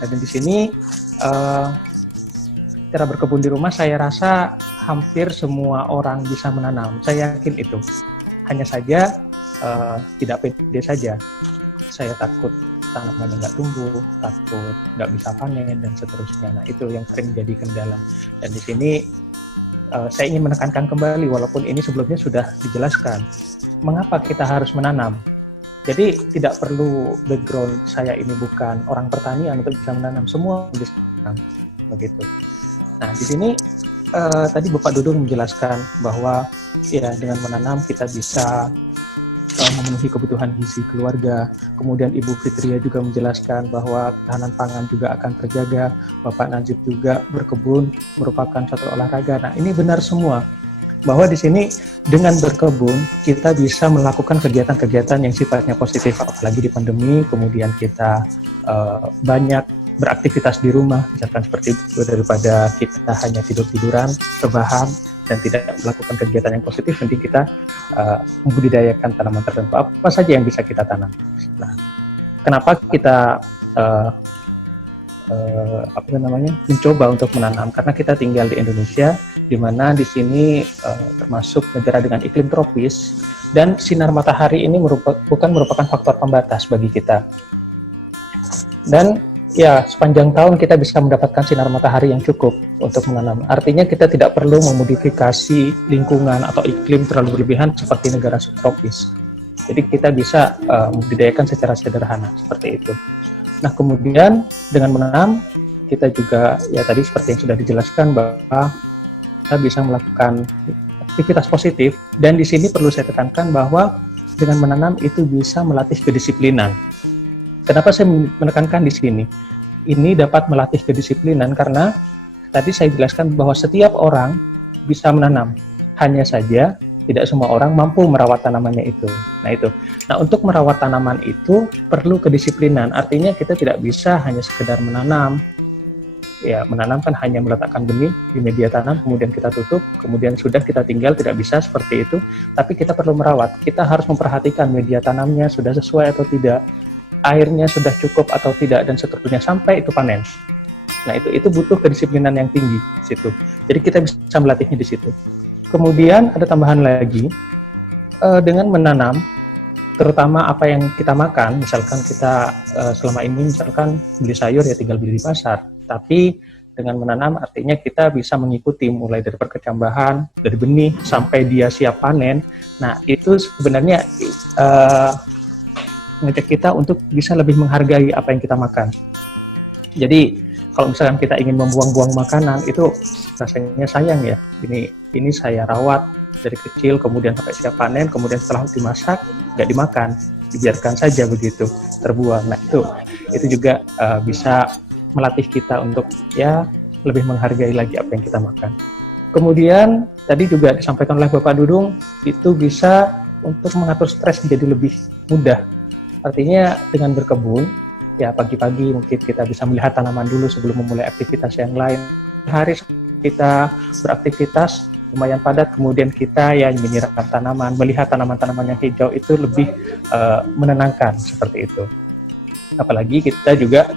Dan di sini cara berkebun di rumah saya rasa hampir semua orang bisa menanam. Saya yakin itu. Hanya saja tidak pede saja. Saya takut tanamannya nggak tumbuh, takut nggak bisa panen dan seterusnya. Nah itu yang sering jadi kendala. Dan di sini saya ingin menekankan kembali, walaupun ini sebelumnya sudah dijelaskan, mengapa kita harus menanam. Jadi tidak perlu background saya ini bukan orang pertanian untuk bisa menanam, semua bisa menanam, begitu. Nah di sini tadi Bapak Dudung menjelaskan bahwa ya dengan menanam kita bisa memenuhi kebutuhan gizi keluarga. Kemudian Ibu Fitria juga menjelaskan bahwa ketahanan pangan juga akan terjaga. Bapak Najib juga berkebun merupakan satu olahraga. Nah, ini benar semua. Bahwa di sini dengan berkebun kita bisa melakukan kegiatan-kegiatan yang sifatnya positif, apalagi di pandemi. Kemudian kita banyak beraktivitas di rumah, misalkan seperti itu, daripada kita hanya tidur-tiduran, rebahan, dan tidak melakukan kegiatan yang positif, mending kita membudidayakan tanaman tertentu, apa saja yang bisa kita tanam. Nah, kenapa kita mencoba untuk menanam? Karena kita tinggal di Indonesia, di mana di sini termasuk negara dengan iklim tropis, dan sinar matahari ini bukan merupakan faktor pembatas bagi kita. Dan ya, sepanjang tahun kita bisa mendapatkan sinar matahari yang cukup untuk menanam. Artinya kita tidak perlu memodifikasi lingkungan atau iklim terlalu berlebihan seperti negara subtropis. Jadi kita bisa membudidayakan secara sederhana seperti itu. Nah, kemudian dengan menanam kita juga ya tadi seperti yang sudah dijelaskan bahwa kita bisa melakukan aktivitas positif, dan di sini perlu saya tekankan bahwa dengan menanam itu bisa melatih kedisiplinan. Kenapa saya menekankan di sini? Ini dapat melatih kedisiplinan karena tadi saya jelaskan bahwa setiap orang bisa menanam. Hanya saja tidak semua orang mampu merawat tanamannya itu. Nah itu. Nah untuk merawat tanaman itu perlu kedisiplinan. Artinya kita tidak bisa hanya sekedar menanam. Ya menanam kan hanya meletakkan benih di media tanam, kemudian kita tutup, kemudian sudah kita tinggal, tidak bisa seperti itu. Tapi kita perlu merawat. Kita harus memperhatikan media tanamnya sudah sesuai atau tidak, airnya sudah cukup atau tidak, dan seterusnya sampai itu panen. Nah itu butuh kedisiplinan yang tinggi di situ. Jadi kita bisa melatihnya di situ. Kemudian ada tambahan lagi, dengan menanam, terutama apa yang kita makan, misalkan kita selama ini misalkan beli sayur ya tinggal beli di pasar, tapi dengan menanam artinya kita bisa mengikuti mulai dari perkecambahan, dari benih sampai dia siap panen. Nah itu sebenarnya mengajak kita untuk bisa lebih menghargai apa yang kita makan. Jadi kalau misalkan kita ingin membuang-buang makanan itu rasanya sayang ya. Ini saya rawat dari kecil, kemudian sampai siap panen, kemudian setelah dimasak nggak dimakan, dibiarkan saja begitu terbuang. Nah itu juga bisa melatih kita untuk ya lebih menghargai lagi apa yang kita makan. Kemudian tadi juga disampaikan oleh Bapak Dudung, itu bisa untuk mengatur stres menjadi lebih mudah. Artinya dengan berkebun, ya pagi-pagi mungkin kita bisa melihat tanaman dulu sebelum memulai aktivitas yang lain. Hari kita beraktivitas lumayan padat, kemudian kita ya menyiramkan tanaman, melihat tanaman-tanaman yang hijau itu lebih menenangkan seperti itu. Apalagi kita juga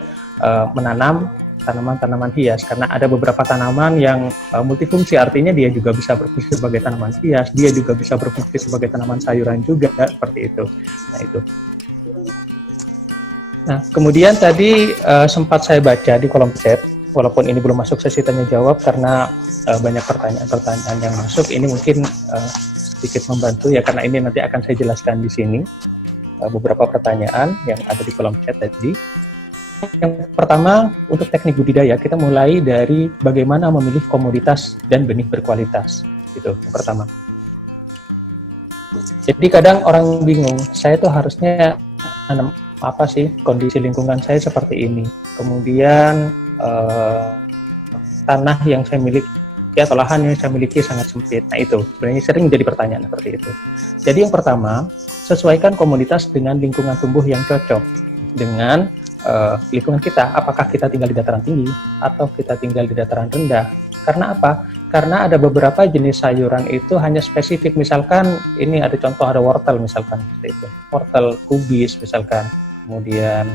menanam tanaman-tanaman hias, karena ada beberapa tanaman yang multifungsi, artinya dia juga bisa berfungsi sebagai tanaman hias, dia juga bisa berfungsi sebagai tanaman sayuran juga, seperti itu. Nah itu. Nah, kemudian tadi sempat saya baca di kolom chat, walaupun ini belum masuk sesi tanya jawab karena banyak pertanyaan-pertanyaan yang masuk, ini mungkin sedikit membantu ya, karena ini nanti akan saya jelaskan di sini beberapa pertanyaan yang ada di kolom chat tadi. Yang pertama, untuk teknik budidaya, kita mulai dari bagaimana memilih komoditas dan benih berkualitas. Itu yang pertama. Jadi kadang orang bingung, saya tuh harusnya nanam apa sih, kondisi lingkungan saya seperti ini, kemudian tanah yang saya miliki atau lahan yang saya miliki sangat sempit. Nah itu sebenarnya sering menjadi pertanyaan seperti itu. Jadi yang pertama, sesuaikan komoditas dengan lingkungan tumbuh yang cocok dengan lingkungan kita. Apakah kita tinggal di dataran tinggi atau kita tinggal di dataran rendah? Karena apa? Karena ada beberapa jenis sayuran itu hanya spesifik, misalkan ini ada contoh, ada wortel misalkan seperti itu, wortel kubis misalkan, kemudian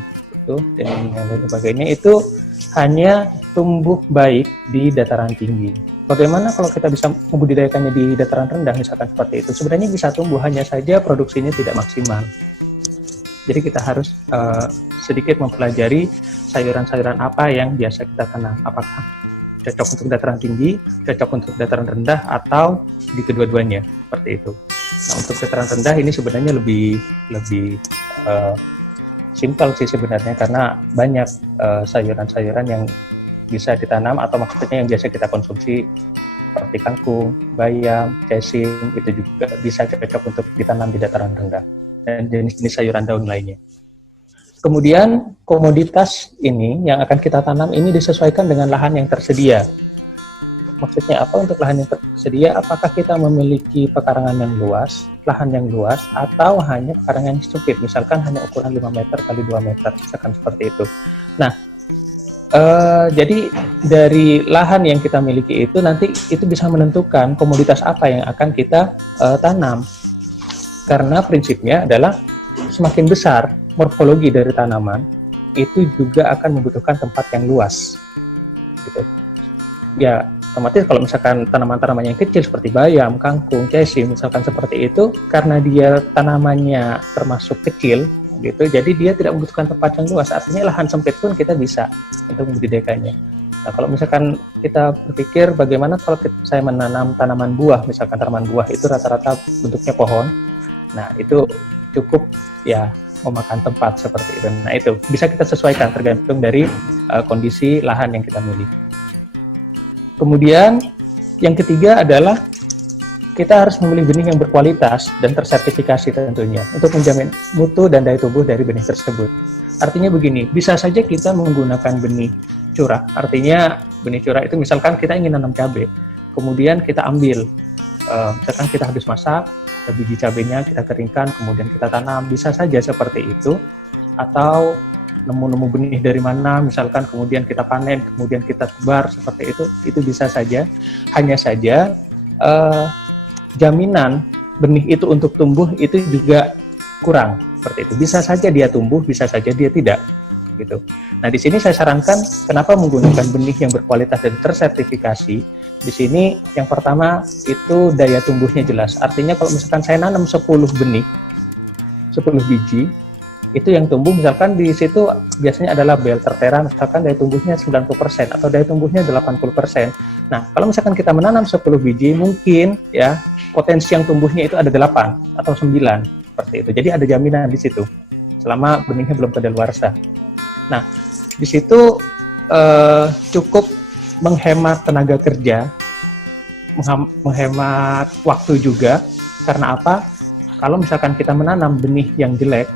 itu dan lain sebagainya itu hanya tumbuh baik di dataran tinggi. Bagaimana kalau kita bisa membudidayakannya di dataran rendah, misalkan seperti itu? Sebenarnya bisa tumbuh, hanya saja produksinya tidak maksimal. Jadi kita harus sedikit mempelajari sayuran-sayuran apa yang biasa kita tanam. Apakah cocok untuk dataran tinggi, cocok untuk dataran rendah, atau di kedua-duanya, seperti itu. Nah, untuk dataran rendah ini sebenarnya lebih simpel sih sebenarnya, karena banyak sayuran-sayuran yang bisa ditanam atau maksudnya yang biasa kita konsumsi seperti kangkung, bayam, cacing, itu juga bisa cocok untuk ditanam di dataran rendah, dan jenis-jenis sayuran daun lainnya. Kemudian komoditas ini yang akan kita tanam ini disesuaikan dengan lahan yang tersedia. Maksudnya apa untuk lahan yang tersedia? Apakah kita memiliki pekarangan yang luas, lahan yang luas, atau hanya pekarangan yang sempit, misalkan hanya ukuran 5 meter kali 2 meter, misalkan seperti itu. Nah, jadi dari lahan yang kita miliki itu nanti itu bisa menentukan komoditas apa yang akan kita tanam. Karena prinsipnya adalah semakin besar morfologi dari tanaman, itu juga akan membutuhkan tempat yang luas. Gitu. Ya, otomatis kalau misalkan tanaman-tanaman yang kecil seperti bayam, kangkung, cacing, misalkan seperti itu, karena dia tanamannya termasuk kecil, gitu, jadi dia tidak membutuhkan tempat yang luas. Artinya lahan sempit pun kita bisa untuk membudidayakannya. Nah, kalau misalkan kita berpikir bagaimana kalau saya menanam tanaman buah, misalkan tanaman buah itu rata-rata bentuknya pohon, nah itu cukup ya memakan tempat seperti itu. Nah itu bisa kita sesuaikan tergantung dari kondisi lahan yang kita miliki. Kemudian yang ketiga adalah kita harus memilih benih yang berkualitas dan tersertifikasi tentunya untuk menjamin mutu dan daya tumbuh dari benih tersebut. Artinya begini, bisa saja kita menggunakan benih curah. Artinya benih curah itu misalkan kita ingin nanam cabai, kemudian kita ambil, misalkan kita habis masak, biji cabainya kita keringkan, kemudian kita tanam, bisa saja seperti itu. Atau nemu-nemu benih dari mana, misalkan kemudian kita panen, kemudian kita tebar seperti itu bisa saja. Hanya saja jaminan benih itu untuk tumbuh itu juga kurang seperti itu. Bisa saja dia tumbuh, bisa saja dia tidak, gitu. Nah di sini saya sarankan kenapa menggunakan benih yang berkualitas dan tersertifikasi. Di sini yang pertama itu daya tumbuhnya jelas. Artinya kalau misalkan saya nanam 10 benih, 10 biji, itu yang tumbuh misalkan di situ biasanya adalah bel tertera, misalkan daya tumbuhnya 90% atau daya tumbuhnya 80%. Nah, kalau misalkan kita menanam 10 biji, mungkin ya potensi yang tumbuhnya itu ada 8 atau 9 seperti itu. Jadi ada jaminan di situ selama benihnya belum kadaluarsa. Nah, di situ cukup menghemat tenaga kerja, menghemat waktu juga. Karena apa? Kalau misalkan kita menanam benih yang jelek,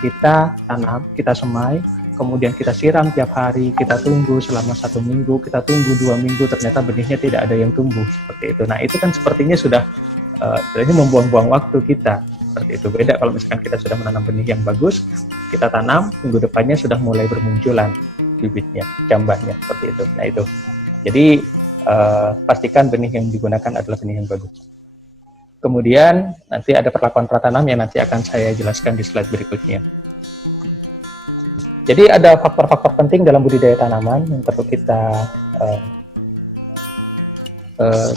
kita tanam, kita semai, kemudian kita siram tiap hari, kita tunggu selama 1 minggu, kita tunggu 2 minggu, ternyata benihnya tidak ada yang tumbuh seperti itu. Nah itu kan sepertinya sudah membuang-buang waktu kita seperti itu. Beda kalau misalkan kita sudah menanam benih yang bagus, kita tanam, minggu depannya sudah mulai bermunculan bibitnya, jambahnya seperti itu. Nah itu, jadi pastikan benih yang digunakan adalah benih yang bagus. Kemudian nanti ada perlakuan pratanam yang nanti akan saya jelaskan di slide berikutnya. Jadi ada faktor-faktor penting dalam budidaya tanaman yang perlu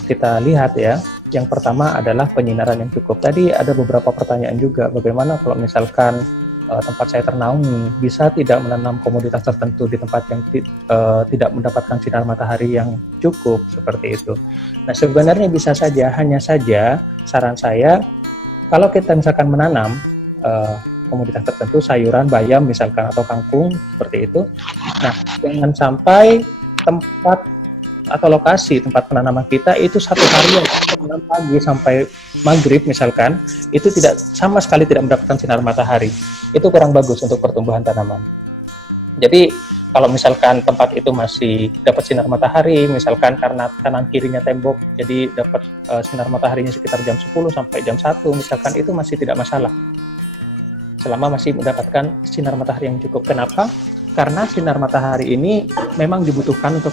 kita lihat ya. Yang pertama adalah penyinaran yang cukup. Tadi ada beberapa pertanyaan juga, bagaimana kalau misalkan tempat saya ternaungi, bisa tidak menanam komoditas tertentu di tempat yang tidak mendapatkan sinar matahari yang cukup seperti itu. Nah sebenarnya bisa saja, hanya saja saran saya kalau kita misalkan menanam komoditas tertentu, sayuran, bayam misalkan atau kangkung seperti itu, nah jangan sampai tempat atau lokasi tempat penanaman kita itu satu hari menanam pagi sampai maghrib misalkan, itu tidak sama sekali tidak mendapatkan sinar matahari. Itu kurang bagus untuk pertumbuhan tanaman. Jadi kalau misalkan tempat itu masih dapat sinar matahari, misalkan karena kanan kirinya tembok, jadi dapat sinar mataharinya sekitar jam 10 sampai jam 1, misalkan itu masih tidak masalah. Selama masih mendapatkan sinar matahari yang cukup. Kenapa? Karena sinar matahari ini memang dibutuhkan untuk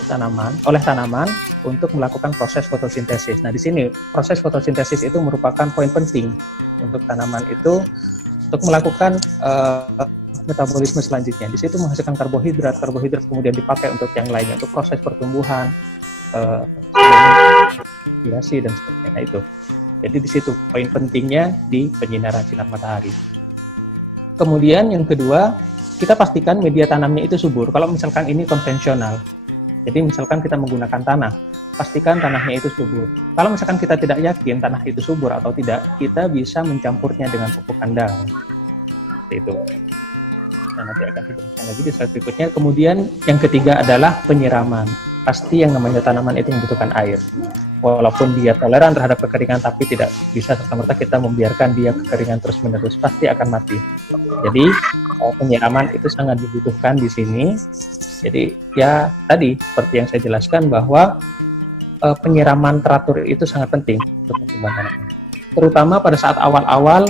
oleh tanaman untuk melakukan proses fotosintesis. Nah, di sini proses fotosintesis itu merupakan poin penting untuk tanaman itu untuk melakukan metabolisme selanjutnya. Di situ menghasilkan karbohidrat, karbohidrat kemudian dipakai untuk yang lainnya, untuk proses pertumbuhan, irigasi dan sebagainya. Nah, itu. Jadi di situ poin pentingnya di penyinaran sinar matahari. Kemudian yang kedua, kita pastikan media tanamnya itu subur. Kalau misalkan ini konvensional, jadi misalkan kita menggunakan tanah, pastikan tanahnya itu subur. Kalau misalkan kita tidak yakin tanah itu subur atau tidak, kita bisa mencampurnya dengan pupuk kandang. Seperti itu. Nah, nanti akan kita jelaskan lagi di slide berikutnya. Kemudian yang ketiga adalah penyiraman. Pasti yang namanya tanaman itu membutuhkan air. Walaupun dia toleran terhadap kekeringan, tapi tidak bisa serta-merta kita membiarkan dia kekeringan terus-menerus, pasti akan mati. Jadi penyiraman itu sangat dibutuhkan di sini. Jadi ya tadi seperti yang saya jelaskan bahwa penyiraman teratur itu sangat penting untuk pertumbuhan tanaman. Terutama pada saat awal-awal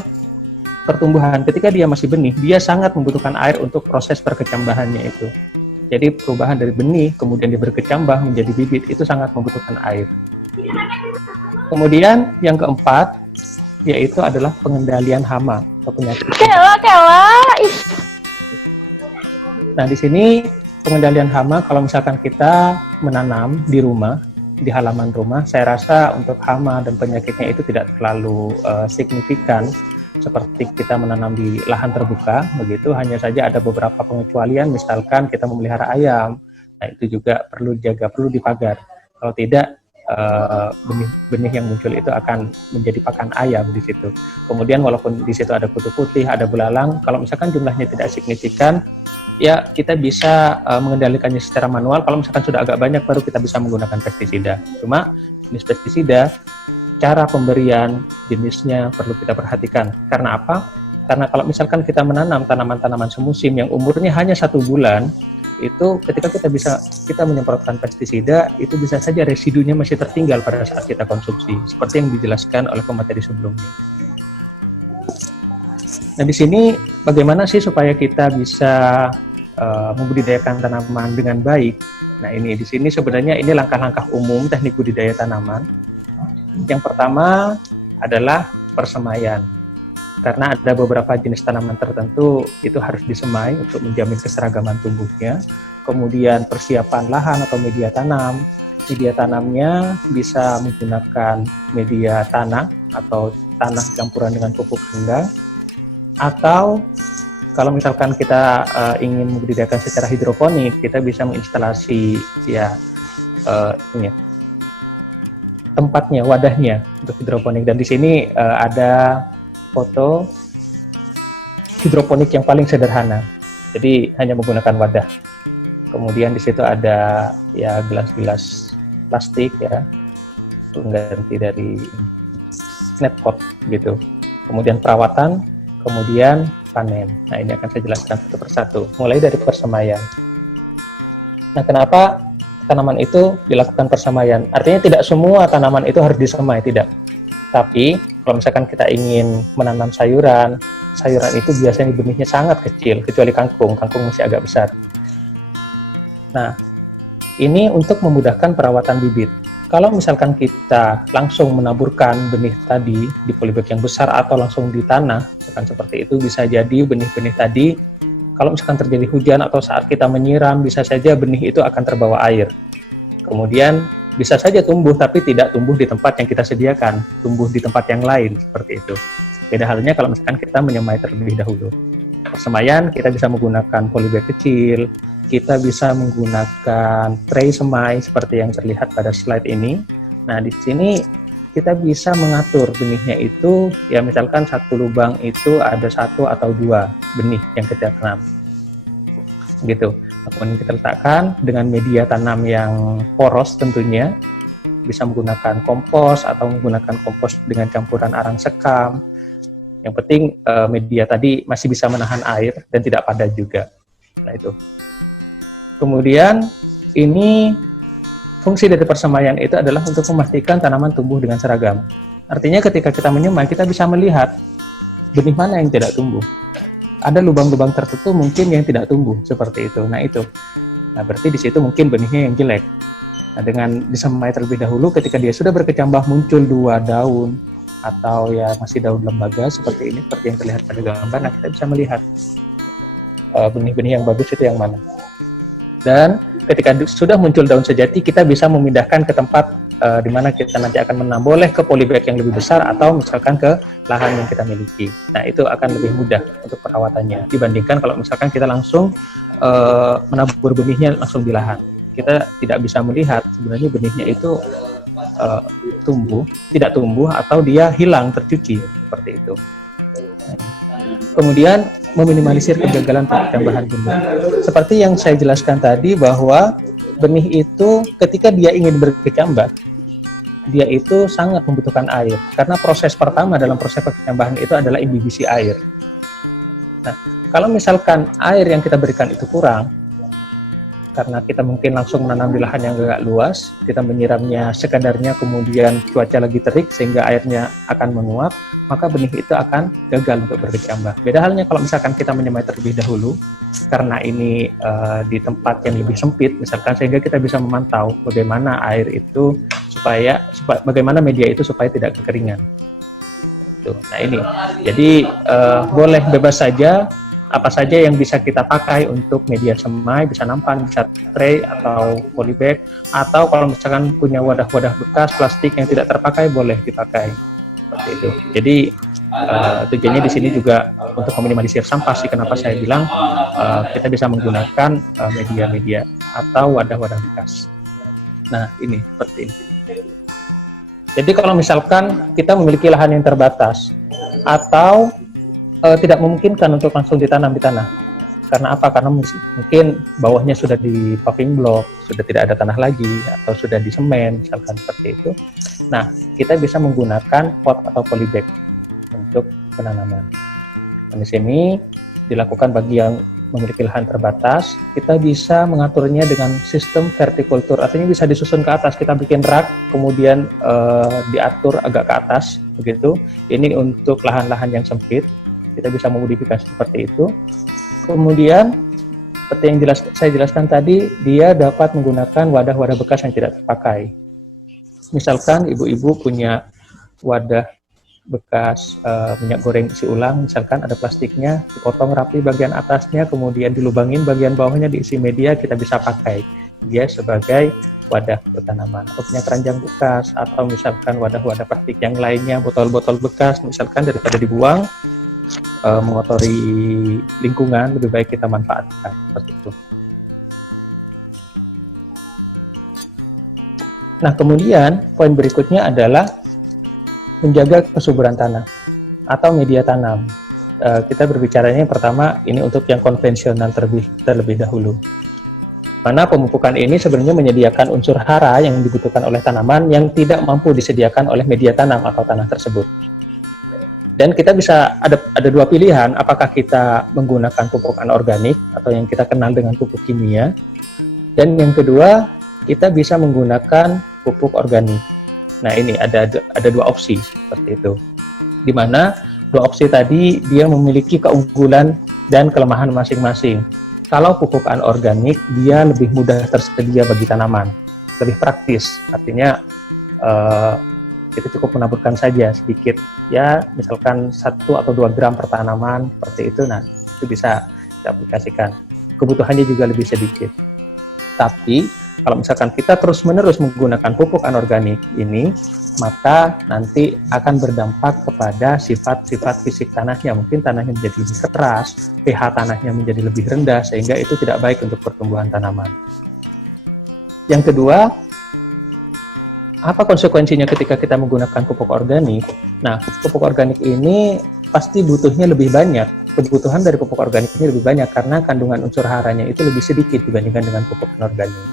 pertumbuhan, ketika dia masih benih, dia sangat membutuhkan air untuk proses perkecambahannya itu. Jadi perubahan dari benih, kemudian dia berkecambah menjadi bibit, itu sangat membutuhkan air. Kemudian yang keempat, yaitu adalah pengendalian hama atau penyakit. Nah, di sini pengendalian hama, kalau misalkan kita menanam di rumah, di halaman rumah, saya rasa untuk hama dan penyakitnya itu tidak terlalu signifikan seperti kita menanam di lahan terbuka, begitu. Hanya saja ada beberapa pengecualian, misalkan kita memelihara ayam, nah itu juga perlu dijaga, perlu dipagar. Kalau tidak, benih-benih yang muncul itu akan menjadi pakan ayam di situ. Kemudian walaupun di situ ada kutu putih, ada belalang, kalau misalkan jumlahnya tidak signifikan, ya kita bisa mengendalikannya secara manual. Kalau misalkan sudah agak banyak, baru kita bisa menggunakan pestisida. Cuma jenis pestisida, cara pemberian, jenisnya perlu kita perhatikan. Karena apa? Karena kalau misalkan kita menanam tanaman-tanaman semusim yang umurnya hanya 1 bulan, itu ketika kita menyemprotkan pestisida, itu bisa saja residunya masih tertinggal pada saat kita konsumsi, seperti yang dijelaskan oleh pemateri sebelumnya. Nah, di sini bagaimana sih supaya kita bisa membudidayakan tanaman dengan baik? Nah, ini di sini sebenarnya ini langkah-langkah umum teknik budidaya tanaman. Yang pertama adalah persemaian. Karena ada beberapa jenis tanaman tertentu itu harus disemai untuk menjamin keseragaman tumbuhnya. Kemudian persiapan lahan atau media tanam. Media tanamnya bisa menggunakan media tanah atau tanah campuran dengan pupuk kandang. Atau kalau misalkan kita ingin membudidayakan secara hidroponik, kita bisa menginstalasi tempatnya, wadahnya untuk hidroponik. Dan di sini ada foto hidroponik yang paling sederhana. Jadi hanya menggunakan wadah. Kemudian di situ ada ya gelas-gelas plastik ya, pengganti dari net pot gitu. Kemudian perawatan, kemudian panen. Nah, ini akan saya jelaskan satu persatu. Mulai dari persemaian. Nah, kenapa tanaman itu dilakukan persemaian? Artinya tidak semua tanaman itu harus disemai, tidak. Tapi kalau misalkan kita ingin menanam sayuran, sayuran itu biasanya benihnya sangat kecil, kecuali kangkung masih agak besar. Nah, ini untuk memudahkan perawatan bibit. Kalau misalkan kita langsung menaburkan benih tadi di polybag yang besar atau langsung di tanah, bukan seperti itu, bisa jadi benih-benih tadi, kalau misalkan terjadi hujan atau saat kita menyiram, bisa saja benih itu akan terbawa air. Kemudian bisa saja tumbuh, tapi tidak tumbuh di tempat yang kita sediakan, tumbuh di tempat yang lain, seperti itu. Beda halnya kalau misalkan kita menyemai terlebih dahulu. Persemaian, kita bisa menggunakan polybag kecil, kita bisa menggunakan tray semai, seperti yang terlihat pada slide ini. Nah, di sini kita bisa mengatur benihnya itu, ya misalkan satu lubang itu ada 1 atau 2 benih yang kita tanam. Gitu. Kemudian kita letakkan dengan media tanam yang poros tentunya, bisa menggunakan kompos atau menggunakan kompos dengan campuran arang sekam. Yang penting media tadi masih bisa menahan air dan tidak padat juga. Nah, itu. Kemudian ini fungsi dari persemaian itu adalah untuk memastikan tanaman tumbuh dengan seragam. Artinya ketika kita menyemai, kita bisa melihat benih mana yang tidak tumbuh. Ada lubang-lubang tertentu mungkin yang tidak tumbuh, seperti itu. Nah, itu. Nah, berarti di situ mungkin benihnya yang jelek. Nah, dengan disemai terlebih dahulu, ketika dia sudah berkecambah muncul 2 daun atau ya masih daun lembaga seperti ini, seperti yang terlihat pada gambar, nah kita bisa melihat benih-benih yang bagus itu yang mana. Dan ketika sudah muncul daun sejati, kita bisa memindahkan ke tempat di mana kita nanti akan menanam, boleh ke polybag yang lebih besar atau misalkan ke lahan yang kita miliki. Nah, itu akan lebih mudah untuk perawatannya dibandingkan kalau misalkan kita langsung menabur benihnya langsung di lahan. Kita tidak bisa melihat sebenarnya benihnya itu tidak tumbuh atau dia hilang tercuci seperti itu. Kemudian meminimalisir kegagalan pertambahan benih. Seperti yang saya jelaskan tadi bahwa benih itu ketika dia ingin berkecambah, dia itu sangat membutuhkan air karena proses pertama dalam proses perkecambahan itu adalah imbibisi air. Nah, kalau misalkan air yang kita berikan itu kurang, karena kita mungkin langsung menanam di lahan yang agak luas, kita menyiramnya sekadarnya, kemudian cuaca lagi terik sehingga airnya akan menguap, maka benih itu akan gagal untuk berkecambah. Beda halnya kalau misalkan kita menyemai terlebih dahulu, karena ini di tempat yang lebih sempit, misalkan, sehingga kita bisa memantau bagaimana air itu bagaimana media itu supaya tidak kekeringan. Tuh. Nah ini, jadi boleh bebas saja. Apa saja yang bisa kita pakai untuk media semai, bisa nampan, bisa tray atau polybag, atau kalau misalkan punya wadah-wadah bekas plastik yang tidak terpakai boleh dipakai seperti itu. Jadi tujuannya di sini juga untuk meminimalisir sampah sih. Kenapa saya bilang kita bisa menggunakan media-media atau wadah-wadah bekas. Nah ini seperti ini. Jadi kalau misalkan kita memiliki lahan yang terbatas atau tidak memungkinkan untuk langsung ditanam di tanah. Karena apa? Karena mungkin bawahnya sudah di paving block, sudah tidak ada tanah lagi, atau sudah di semen, misalkan seperti itu. Nah, kita bisa menggunakan pot atau polybag untuk penanaman. Dan di sini dilakukan bagi yang memiliki lahan terbatas, kita bisa mengaturnya dengan sistem vertikultur, artinya bisa disusun ke atas. Kita bikin rak, kemudian diatur agak ke atas, begitu. Ini untuk lahan-lahan yang sempit. Kita bisa memodifikasi seperti itu. Kemudian, seperti yang saya jelaskan tadi, dia dapat menggunakan wadah-wadah bekas yang tidak terpakai. Misalkan ibu-ibu punya wadah bekas minyak goreng isi ulang, misalkan ada plastiknya, dipotong rapi bagian atasnya, kemudian dilubangin bagian bawahnya diisi media, kita bisa pakai dia sebagai wadah bertanaman. Atau punya keranjang bekas, atau misalkan wadah-wadah plastik yang lainnya, botol-botol bekas, misalkan daripada dibuang, mengotori lingkungan, lebih baik kita manfaatkan seperti itu. Nah, kemudian poin berikutnya adalah menjaga kesuburan tanah atau media tanam. Kita berbicaranya yang pertama ini untuk yang konvensional terlebih dahulu. Mana pemupukan ini sebenarnya menyediakan unsur hara yang dibutuhkan oleh tanaman yang tidak mampu disediakan oleh media tanam atau tanah tersebut. Dan kita bisa ada dua pilihan, apakah kita menggunakan pupuk anorganik atau yang kita kenal dengan pupuk kimia. Dan yang kedua, kita bisa menggunakan pupuk organik. Nah, ini ada dua opsi seperti itu. Di mana dua opsi tadi dia memiliki keunggulan dan kelemahan masing-masing. Kalau pupuk anorganik, dia lebih mudah tersedia bagi tanaman, lebih praktis. Artinya kita cukup menaburkan saja sedikit, ya misalkan 1 atau 2 gram per tanaman seperti itu. Nah, itu bisa diaplikasikan. Kebutuhannya juga lebih sedikit. Tapi kalau misalkan kita terus-menerus menggunakan pupuk anorganik ini, maka nanti akan berdampak kepada sifat-sifat fisik tanahnya. Mungkin tanahnya menjadi lebih keras, pH tanahnya menjadi lebih rendah, sehingga itu tidak baik untuk pertumbuhan tanaman. Yang kedua, apa konsekuensinya ketika kita menggunakan pupuk organik? Nah, pupuk organik ini pasti butuhnya lebih banyak. Kebutuhan dari pupuk organik ini lebih banyak karena kandungan unsur haranya itu lebih sedikit dibandingkan dengan pupuk anorganik.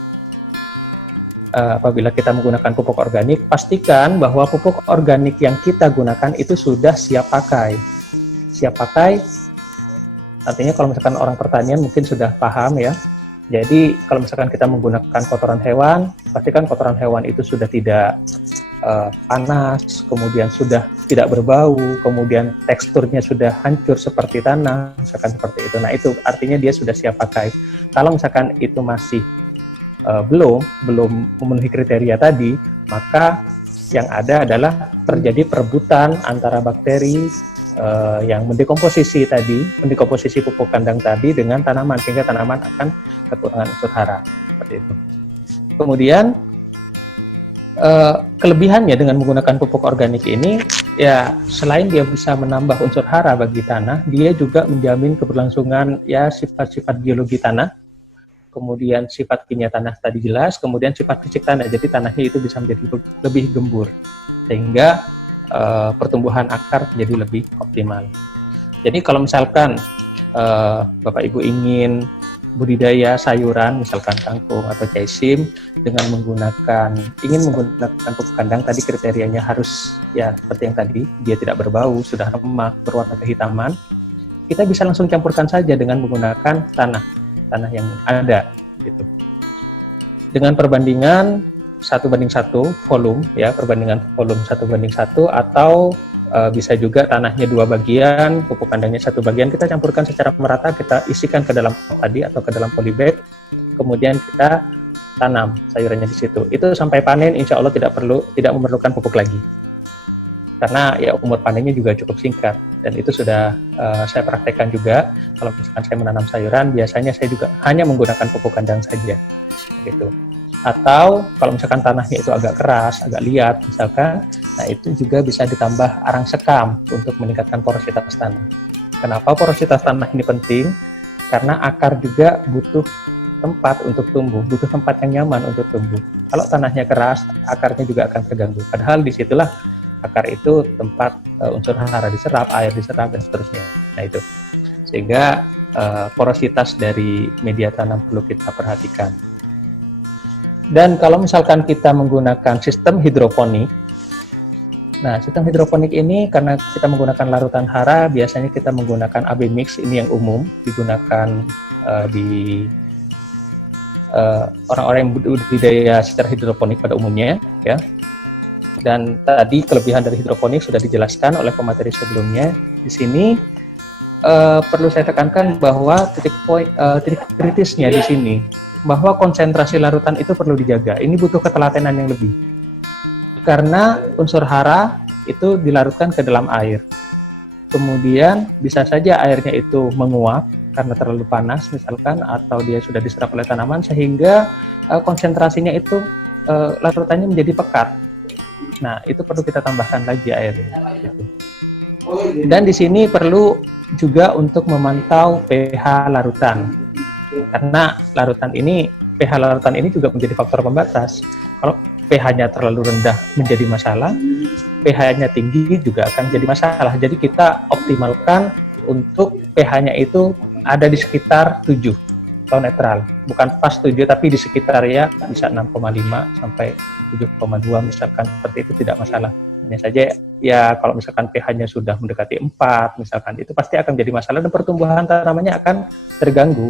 Apabila kita menggunakan pupuk organik, pastikan bahwa pupuk organik yang kita gunakan itu sudah siap pakai. Siap pakai, artinya kalau misalkan orang pertanian mungkin sudah paham ya. Jadi kalau misalkan kita menggunakan kotoran hewan, pastikan kotoran hewan itu sudah tidak panas, kemudian sudah tidak berbau, kemudian teksturnya sudah hancur seperti tanah, misalkan seperti itu. Nah, itu artinya dia sudah siap pakai. Kalau misalkan itu masih belum memenuhi kriteria tadi, maka yang ada adalah terjadi perebutan antara bakteri yang mendekomposisi pupuk kandang tadi dengan tanaman, sehingga tanaman akan kekurangan unsur hara seperti itu. Kemudian kelebihannya dengan menggunakan pupuk organik ini, ya selain dia bisa menambah unsur hara bagi tanah, dia juga menjamin keberlangsungan ya sifat-sifat biologi tanah, kemudian sifat kimia tanah tadi jelas, kemudian sifat fisik tanah, jadi tanahnya itu bisa menjadi lebih gembur, sehingga pertumbuhan akar jadi lebih optimal. Jadi kalau misalkan Bapak Ibu ingin budidaya sayuran, misalkan kangkung atau caisim, dengan ingin menggunakan pupuk kandang, tadi kriterianya harus ya seperti yang tadi, dia tidak berbau, sudah remak, berwarna kehitaman. Kita bisa langsung campurkan saja dengan menggunakan tanah yang ada gitu. Dengan perbandingan 1:1 volume, ya perbandingan volume 1:1, atau bisa juga tanahnya 2 bagian, pupuk kandangnya 1 bagian, kita campurkan secara merata, kita isikan ke dalam pot tadi atau ke dalam polybag, kemudian kita tanam sayurannya di situ. Itu sampai panen insya Allah tidak memerlukan pupuk lagi, karena ya umur panennya juga cukup singkat, dan itu sudah saya praktekkan juga. Kalau misalkan saya menanam sayuran, biasanya saya juga hanya menggunakan pupuk kandang saja gitu. Atau kalau misalkan tanahnya itu agak keras, agak liat misalkan, nah itu juga bisa ditambah arang sekam untuk meningkatkan porositas tanah. Kenapa porositas tanah ini penting? Karena akar juga butuh tempat untuk tumbuh, butuh tempat yang nyaman untuk tumbuh. Kalau tanahnya keras, akarnya juga akan terganggu. Padahal disitulah akar itu tempat unsur hara diserap, air diserap, dan seterusnya. Nah itu, sehingga porositas dari media tanam perlu kita perhatikan. Dan kalau misalkan kita menggunakan sistem hidroponik, nah sistem hidroponik ini karena kita menggunakan larutan hara, biasanya kita menggunakan AB mix, ini yang umum digunakan di orang-orang yang budidaya secara hidroponik pada umumnya, ya. Dan tadi kelebihan dari hidroponik sudah dijelaskan oleh pemateri sebelumnya. Di sini perlu saya tekankan bahwa titik kritisnya di sini, bahwa konsentrasi larutan itu perlu dijaga. Ini butuh ketelatenan yang lebih, karena unsur hara itu dilarutkan ke dalam air. Kemudian bisa saja airnya itu menguap karena terlalu panas misalkan, atau dia sudah diserap oleh tanaman, sehingga konsentrasinya itu larutannya menjadi pekat. Nah, itu perlu kita tambahkan lagi airnya gitu. Dan di sini perlu juga untuk memantau pH larutan, karena pH larutan ini juga menjadi faktor pembatas. Kalau pH-nya terlalu rendah menjadi masalah, pH-nya tinggi juga akan jadi masalah. Jadi kita optimalkan untuk pH-nya itu ada di sekitar 7 atau netral, bukan pas 7 tapi di sekitar, ya bisa 6,5 sampai 7,2 misalkan, seperti itu tidak masalah. Hanya saja ya kalau misalkan pH-nya sudah mendekati 4 misalkan, itu pasti akan jadi masalah dan pertumbuhan tanamannya akan terganggu.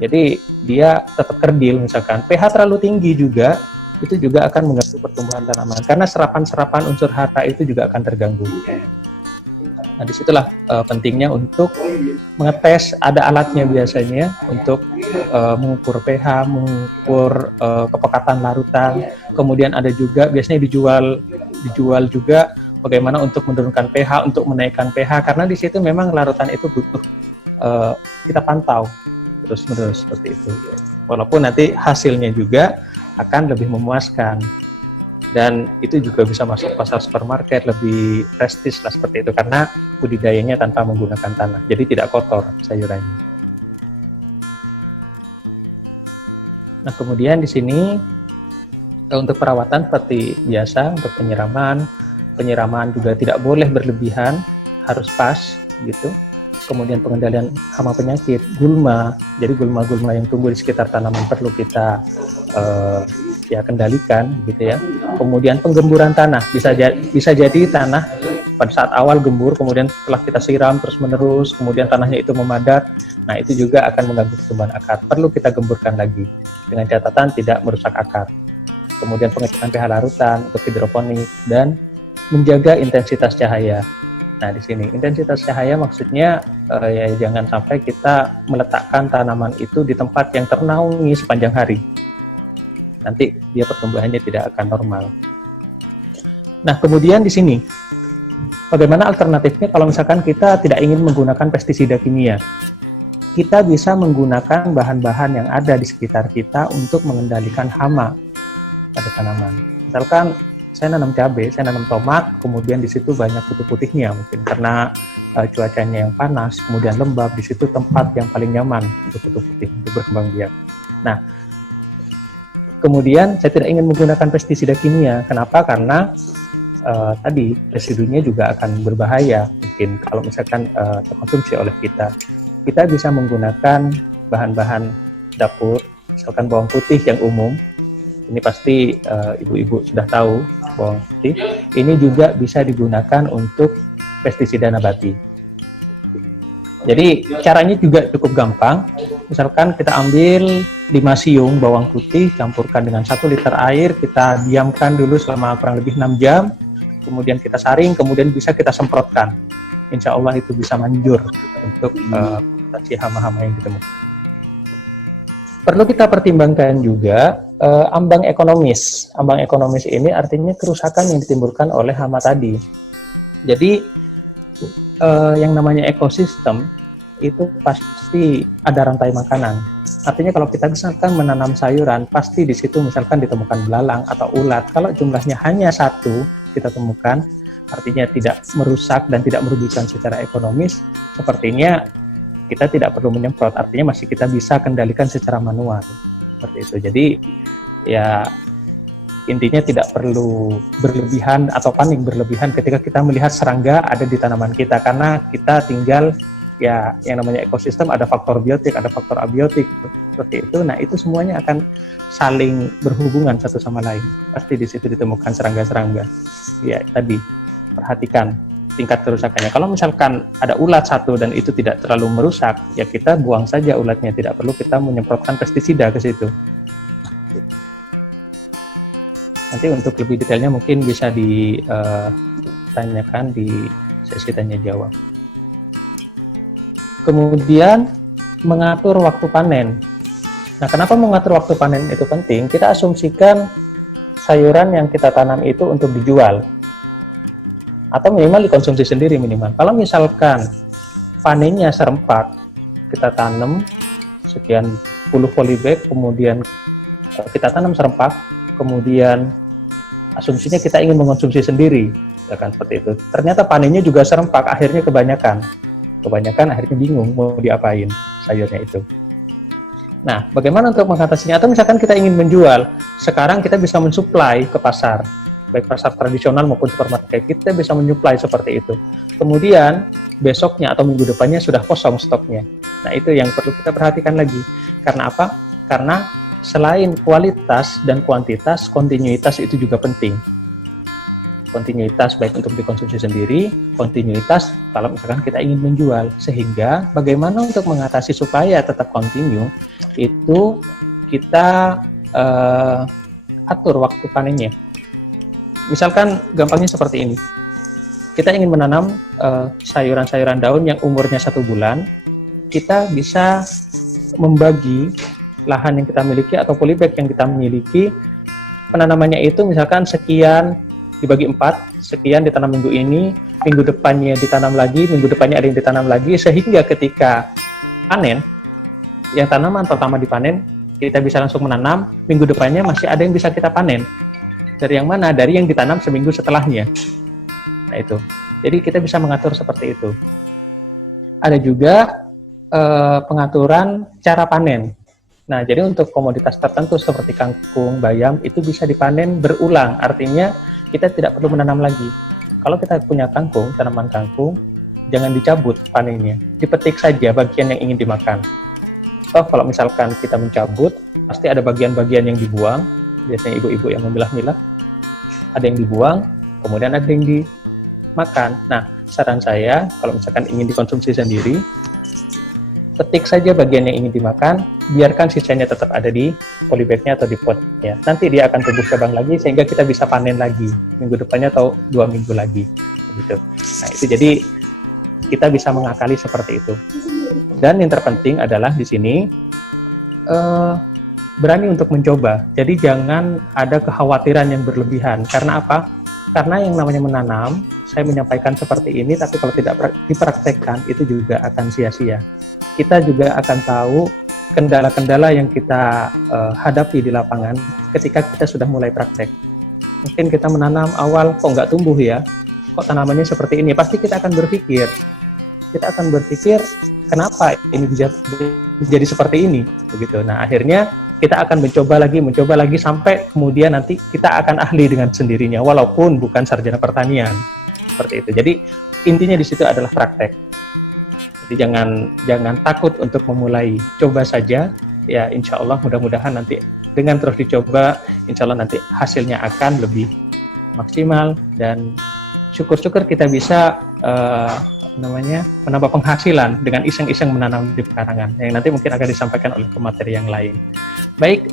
Jadi dia tetap kerdil misalkan. pH terlalu tinggi juga, itu juga akan mengganggu pertumbuhan tanaman, karena serapan unsur hara itu juga akan terganggu. Nah, disitulah pentingnya untuk mengetes, ada alatnya biasanya untuk mengukur pH, mengukur kepekatan larutan. Kemudian ada juga biasanya dijual juga bagaimana untuk menurunkan pH, untuk menaikkan pH, karena di situ memang larutan itu butuh kita pantau terus-menerus seperti itu. Walaupun nanti hasilnya juga akan lebih memuaskan, dan itu juga bisa masuk pasar supermarket, lebih prestis lah seperti itu, karena budidayanya tanpa menggunakan tanah, jadi tidak kotor sayurannya. Nah, kemudian di sini untuk perawatan seperti biasa, untuk penyiraman juga tidak boleh berlebihan, harus pas gitu. Kemudian pengendalian hama penyakit, gulma, jadi gulma-gulma yang tumbuh di sekitar tanaman perlu kita ya kendalikan gitu ya. Kemudian penggemburan tanah, bisa jadi tanah pada saat awal gembur, kemudian setelah kita siram terus menerus, kemudian tanahnya itu memadat, nah itu juga akan mengganggu pertumbuhan akar, perlu kita gemburkan lagi dengan catatan tidak merusak akar. Kemudian pengecekan pH larutan untuk hidroponik, dan menjaga intensitas cahaya. Nah, di sini intensitas cahaya maksudnya ya jangan sampai kita meletakkan tanaman itu di tempat yang ternaungi sepanjang hari. Nanti dia pertumbuhannya tidak akan normal. Nah, kemudian di sini Bagaimana alternatifnya kalau misalkan kita tidak ingin menggunakan pestisida kimia? Kita bisa menggunakan bahan-bahan yang ada di sekitar kita untuk mengendalikan hama pada tanaman. Misalkan saya nanam cabai, saya nanam tomat, kemudian di situ banyak kutu putihnya mungkin karena cuacanya yang panas, kemudian lembab, di situ tempat yang paling nyaman untuk kutu putih untuk berkembang biak. Nah, kemudian saya tidak ingin menggunakan pestisida kimia. Kenapa? Karena tadi residunya juga akan berbahaya mungkin kalau misalkan terkonsumsi oleh kita. Kita bisa menggunakan bahan-bahan dapur, misalkan bawang putih yang umum. Ini pasti ibu-ibu sudah tahu bawang putih. Ini juga bisa digunakan untuk pestisida nabati. Jadi caranya juga cukup gampang. Misalkan kita ambil 5 siung bawang putih, campurkan dengan 1 liter air, kita diamkan dulu selama kurang lebih 6 jam, kemudian kita saring, kemudian bisa kita semprotkan. Insya Allah itu bisa manjur untuk mengatasi hama-hama yang ditemukan. Perlu kita pertimbangkan juga ambang ekonomis. Ambang ekonomis ini artinya kerusakan yang ditimbulkan oleh hama tadi. Jadi yang namanya ekosistem itu pasti ada rantai makanan. Artinya kalau kita misalkan menanam sayuran, pasti di situ misalkan ditemukan belalang atau ulat. Kalau jumlahnya hanya 1 kita temukan, artinya tidak merusak dan tidak merugikan secara ekonomis, sepertinya kita tidak perlu menyemprot, artinya masih kita bisa kendalikan secara manual, seperti itu. Jadi ya intinya tidak perlu berlebihan atau panik berlebihan ketika kita melihat serangga ada di tanaman kita, karena kita tinggal ya yang namanya ekosistem, ada faktor biotik, ada faktor abiotik, seperti itu. Nah itu semuanya akan saling berhubungan satu sama lain, pasti di situ ditemukan serangga-serangga. Ya tadi perhatikan tingkat kerusakannya. Kalau misalkan ada ulat 1 dan itu tidak terlalu merusak, ya kita buang saja ulatnya, tidak perlu kita menyemprotkan pestisida ke situ. Nanti untuk lebih detailnya mungkin bisa ditanyakan di sesi tanya jawab. Kemudian mengatur waktu panen. Nah, kenapa mengatur waktu panen itu penting? Kita asumsikan sayuran yang kita tanam itu untuk dijual atau minimal dikonsumsi sendiri minimal. Kalau misalkan panennya serempak, kita tanam sekian puluh polybag, kemudian kita tanam serempak, kemudian asumsinya kita ingin mengonsumsi sendiri, ya kan, seperti itu. Ternyata panennya juga serempak, akhirnya kebanyakan akhirnya bingung mau diapain sayurnya itu. Nah, bagaimana untuk mengatasinya? Atau misalkan kita ingin menjual, sekarang kita bisa mensuplai ke pasar, baik pasar tradisional maupun supermarket, kita bisa menyuplai seperti itu. Kemudian besoknya atau minggu depannya sudah kosong stoknya. Nah itu yang perlu kita perhatikan lagi. Karena apa? Karena selain kualitas dan kuantitas, kontinuitas itu juga penting. Kontinuitas baik untuk dikonsumsi sendiri, kontinuitas kalau misalkan kita ingin menjual. Sehingga bagaimana untuk mengatasi supaya tetap kontinu, itu kita atur waktu panennya. Misalkan gampangnya seperti ini, kita ingin menanam sayuran-sayuran daun yang umurnya 1 bulan, kita bisa membagi lahan yang kita miliki atau polybag yang kita miliki, penanamannya itu misalkan sekian dibagi 4, sekian ditanam minggu ini, minggu depannya ditanam lagi, minggu depannya ada yang ditanam lagi, sehingga ketika panen, yang tanaman pertama dipanen, kita bisa langsung menanam, minggu depannya masih ada yang bisa kita panen. Dari yang mana? Dari yang ditanam seminggu setelahnya. Nah itu. Jadi kita bisa mengatur seperti itu. Ada juga pengaturan cara panen. Nah, jadi untuk komoditas tertentu seperti kangkung, bayam, itu bisa dipanen berulang. Artinya kita tidak perlu menanam lagi. Kalau kita punya kangkung, tanaman kangkung, jangan dicabut panennya. Dipetik saja bagian yang ingin dimakan. Toh kalau misalkan kita mencabut, pasti ada bagian-bagian yang dibuang. Biasanya ibu-ibu yang memilah-milah. Ada yang dibuang, kemudian ada yang dimakan. Nah, saran saya, kalau misalkan ingin dikonsumsi sendiri, petik saja bagian yang ingin dimakan, biarkan sisanya tetap ada di polybagnya atau di potnya. Nanti dia akan tumbuh cabang lagi, sehingga kita bisa panen lagi minggu depannya atau 2 minggu lagi. Gitu. Nah, itu jadi kita bisa mengakali seperti itu. Dan yang terpenting adalah di sini berani untuk mencoba. Jadi jangan ada kekhawatiran yang berlebihan. Karena apa? Karena yang namanya menanam saya menyampaikan seperti ini, tapi kalau tidak dipraktekkan itu juga akan sia-sia. Kita juga akan tahu kendala-kendala yang kita hadapi di lapangan ketika kita sudah mulai praktek. Mungkin kita menanam awal kok nggak tumbuh ya, kok tanamannya seperti ini. Pasti kita akan berpikir kenapa ini jadi seperti ini, begitu. Nah akhirnya kita akan mencoba lagi sampai kemudian nanti kita akan ahli dengan sendirinya, walaupun bukan sarjana pertanian, seperti itu. Jadi intinya di situ adalah praktek. Jadi jangan takut untuk memulai, coba saja. Ya insya Allah mudah-mudahan nanti dengan terus dicoba, insya Allah nanti hasilnya akan lebih maksimal dan syukur-syukur kita bisa menambah penghasilan dengan iseng-iseng menanam di pekarangan yang nanti mungkin akan disampaikan oleh pemateri yang lain. Baik,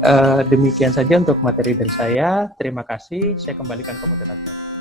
demikian saja untuk materi dari saya. Terima kasih. Saya kembalikan ke moderator.